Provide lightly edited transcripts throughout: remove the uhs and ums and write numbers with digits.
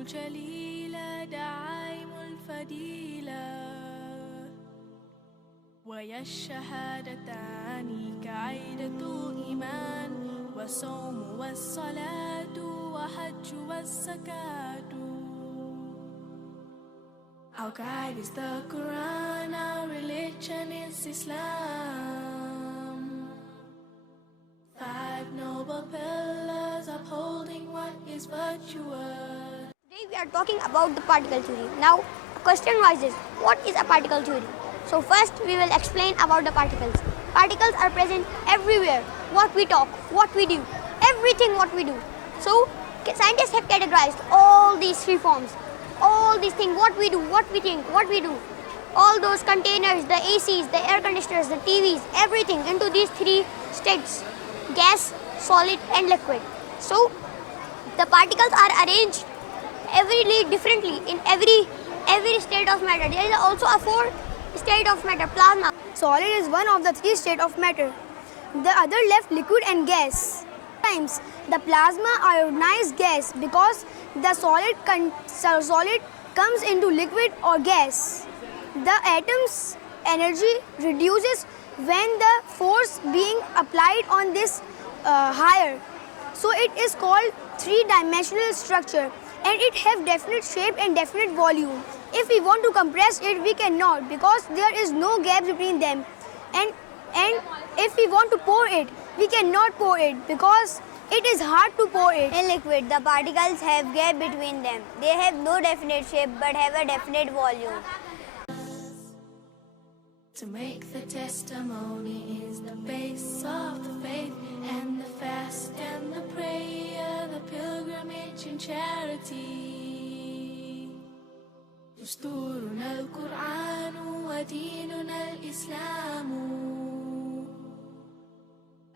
الجليلة دعائم الفضيلة ويا الشهادتان كعيدة إيمان والصوم والصلاة وحج والزكاة. Our guide is the Quran, our religion is Islam. 5 noble pillars upholding what is virtuous. Today we are talking about the particle theory. Now, a question arises, what is a particle theory? So first we will explain about the particles. Particles are present everywhere. What we talk, what we do, everything what we do. So scientists have categorized all these three forms. All these things, what we do, what we think, what we do. All those containers, the ACs, the air conditioners, the TVs, everything into these three states. Gas, solid and liquid. So the particles are arranged differently in every state of matter. There is also a fourth state of matter, plasma. Solid is one of the three states of matter. The other left liquid and gas. Sometimes the plasma ionized gas because the solid comes into liquid or gas. The atom's energy reduces when the force being applied on this higher. So it is called three-dimensional structure and it have definite shape and definite volume. If we want to compress it, we cannot because there is no gap between them. And if we want to pour it, we cannot pour it because it is hard to pour it. In liquid, the particles have gap between them. They have no definite shape but have a definite volume. To make the testimony is the base of the faith and the fast and the prayer, the pilgrimage and charity. دستورنا القرآن وديننا الإسلام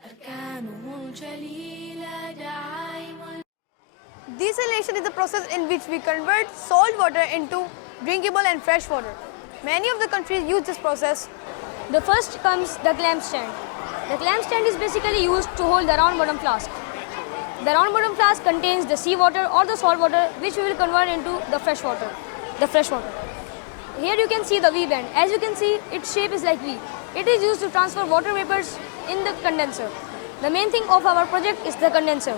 أركانه الجليلة دعائم. Desalination is the process in which we convert salt water into drinkable and fresh water. Many of the countries use this process. The first comes the clam stand. The clam stand is basically used to hold the round bottom flask. The round bottom flask contains the seawater or the salt water which we will convert into the fresh water. Here you can see the V bend. As you can see, its shape is like V. It is used to transfer water vapors in the condenser. The main thing of our project is the condenser.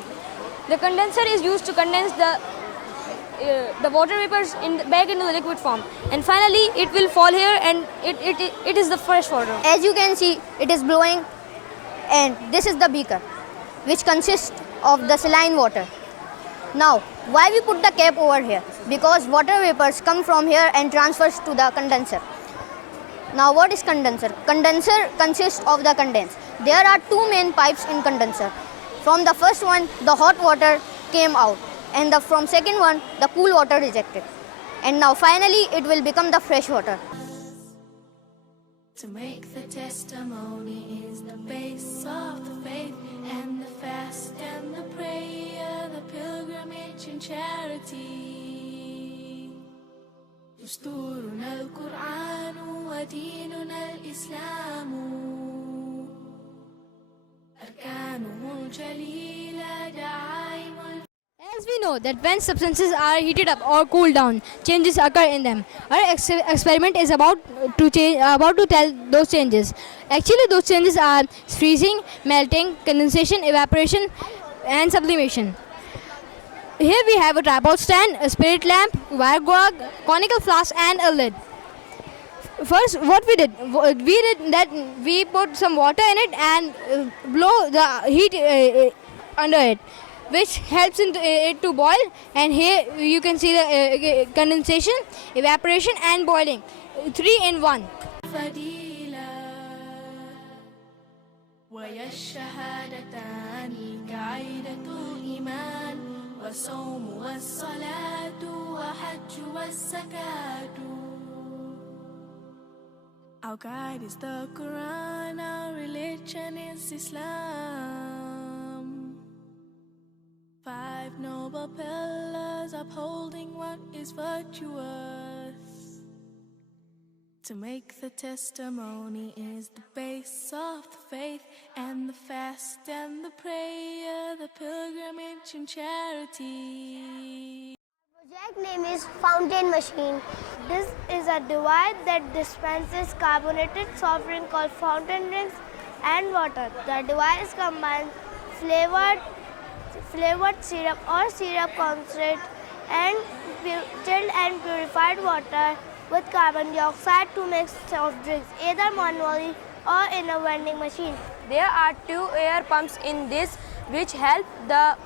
The condenser is used to condense the water vapors back into the liquid form. And finally, it will fall here and it is the fresh water. As you can see, it is blowing and this is the beaker which consists of the saline water. Now, why we put the cap over here? Because water vapors come from here and transfers to the condenser. Now, what is condenser? Condenser consists of the condense. There are two main pipes in condenser. From the first one, the hot water came out and from second one, the cool water rejected. And now finally, it will become the fresh water. To make the testimony is the base of the faith and the fast and the prayer, the pilgrimage and charity. دستورنا القرآن وديننا الإسلام أركانه الجليلة دعائم. As we know that when substances are heated up or cooled down, changes occur in them. Our experiment is about to tell those changes. Actually, those changes are freezing, melting, condensation, evaporation, and sublimation. Here we have a tripod stand, a spirit lamp, wire gauge, conical flask, and a lid. First, what we did that we put some water in it and blow the heat under it, which helps it to boil. And here you can see the condensation, evaporation and boiling, 3 in 1. ويا الشهادتان كعيدة إيمان والصوم والصلاة وحج والزكاة. Our guide is the Quran, our religion is Islam. 5 noble pillars upholding what is virtuous. To make the testimony is the base of the faith and the fast and the prayer, the pilgrimage and charity. Project name is fountain machine. This is a device that dispenses carbonated soft drink called fountain drinks and water. The device combines flavored syrup or syrup concentrate and chilled and purified water with carbon dioxide to make soft drinks, either manually or in a vending machine. There are two air pumps in this which help the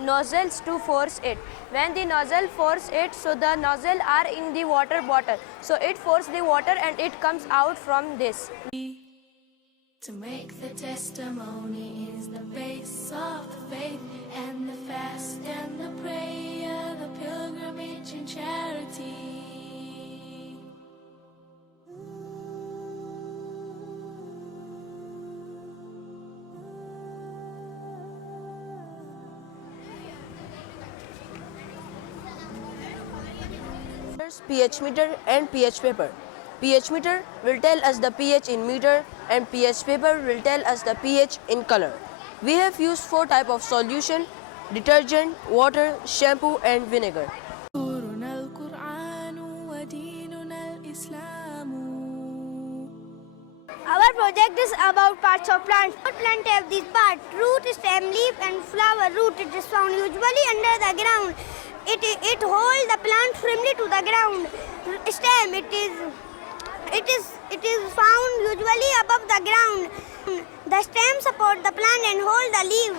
nozzles to force it. When the nozzle force it, so the nozzle are in the water bottle. So it force the water and it comes out from this. To make the testimony is the base of the faith and the fast and the prayer, the pilgrimage and charity. pH meter and pH paper. pH meter will tell us the pH in meter and pH paper will tell us the pH in color. We have used 4 types of solution: detergent, water, shampoo and vinegar. Our project is about parts of plants. Plant have these parts: root, stem, leaf and flower. Root, it is found usually under the ground. It holds the plant firmly to the ground. Stem, it is found usually above the ground. The stem support the plant and hold the leaf.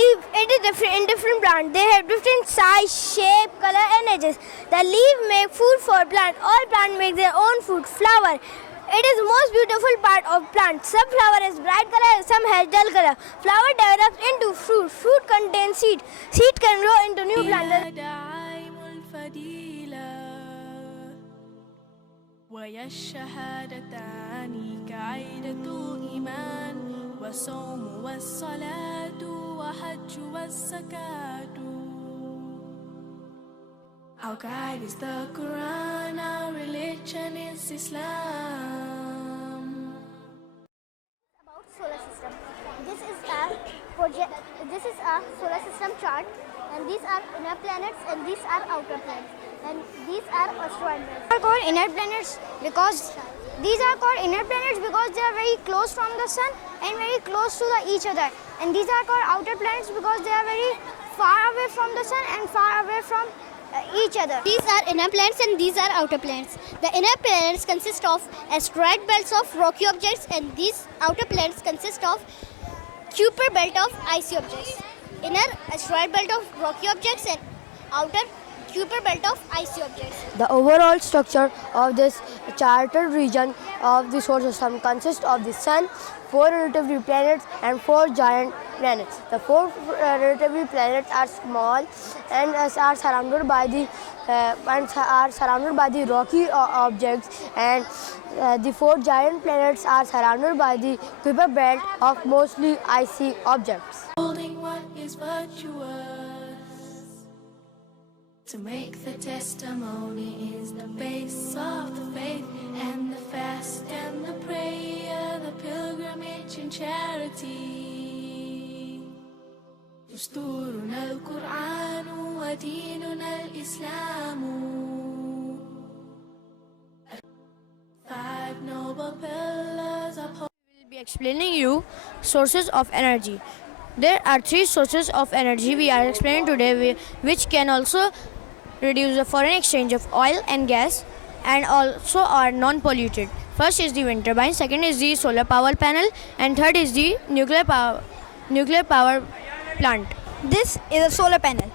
Leaf, it is different in different plants. They have different size, shape, color and edges. The leaf make food for plant. All plants make their own food. Flower, it is the most beautiful part of plant. Some flower has bright color, some has dull color. Flower develops into fruit. Fruit contains seed. Seed can grow into new plants. ويا الشهادتان كعيدة إيمان والصوم والصلاة وحج والزكاة. Our guide is the Quran, our religion is Islam. About solar system. This is a solar system chart, and these are inner planets and these are outer planets, and these are asteroid belts. These are called inner planets because they are very close from the sun and very close to each other. And these are called outer planets because they are very far away from the sun and far away from each other. These are inner planets and these are outer planets. The inner planets consist of asteroid belts of rocky objects, and these outer planets consist of Kuiper belt of icy objects. Inner asteroid belt of rocky objects and outer Kuiper belt of icy objects. The overall structure of this charted region of the solar system consists of the Sun, 4 relatively planets and 4 giant planets. The 4 relatively planets are small and are surrounded by the rocky objects, and the 4 giant planets are surrounded by the Kuiper belt of mostly icy objects. Holding what is virtuous. To make the testimony is the base of the faith and the fast and the prayer, the pilgrimage and charity. دستورنا القرآن وديننا الإسلام. 5 noble pillars uphold. We will be explaining you sources of energy. There are 3 sources of energy we are explaining today, which can also reduce the foreign exchange of oil and gas and also are non-polluted. First is the wind turbine, second is the solar power panel, and third is the nuclear power plant. This is a solar panel.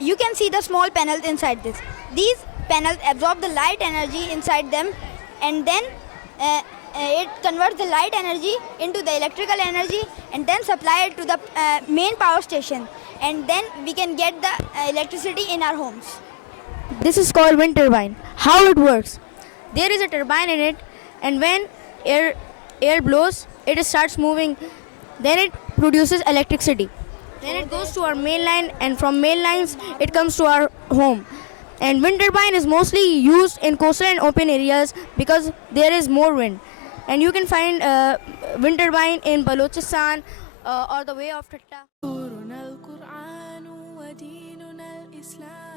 You can see the small panels inside this. These panels absorb the light energy inside them, and then it converts the light energy into the electrical energy and then supply it to the main power station, and then we can get the electricity in our homes. This is called wind turbine. How it works? There is a turbine in it, and when air blows, it starts moving. Then it produces electricity. Then it goes to our main line, and from main lines it comes to our home. And wind turbine is mostly used in coastal and open areas because there is more wind. And you can find wind turbine in Balochistan or the Way of Thatta. دستورنا القرآن وديننا الإسلام.